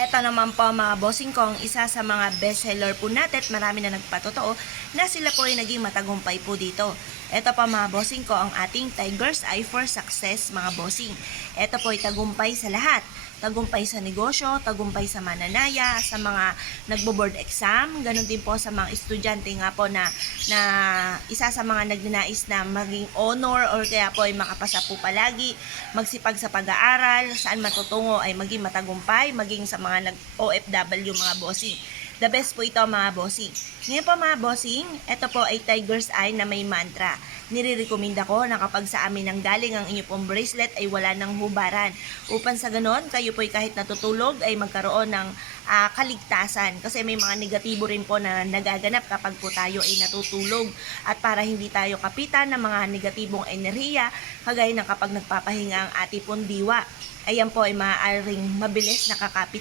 Eto naman po mga bossing ko, ang isa sa mga bestseller po natin, marami na nagpatotoo na sila po ay naging matagumpay po dito. Eto pa mga bossing ko, ang ating Tiger's Eye for Success mga bossing. Eto po ay tagumpay sa lahat. Tagumpay sa negosyo, tagumpay sa mananaya, sa mga nagbo-board exam, ganun din po sa mga estudyante nga po na isa sa mga nagnanais na maging honor or kaya po ay makapasa po palagi, magsipag sa pag-aaral, saan matutungo ay maging matagumpay, maging sa mga nag-OFW mga bossing. The best po ito mga bossing. Ngayon po mga bossing, ito po ay Tiger's Eye na may mantra. Nire-recommenda ko na kapag sa amin nang galing ang inyo pong bracelet ay wala ng hubaran. Upang sa ganon, kayo po ay kahit natutulog ay magkaroon ng kaligtasan. Kasi may mga negatibo rin po na nagaganap kapag po tayo ay natutulog. At para hindi tayo kapitan ng mga negatibong enerhiya, kagaya ng kapag nagpapahinga ang ating pong diwa, ayan po ay maaaring mabilis nakakapit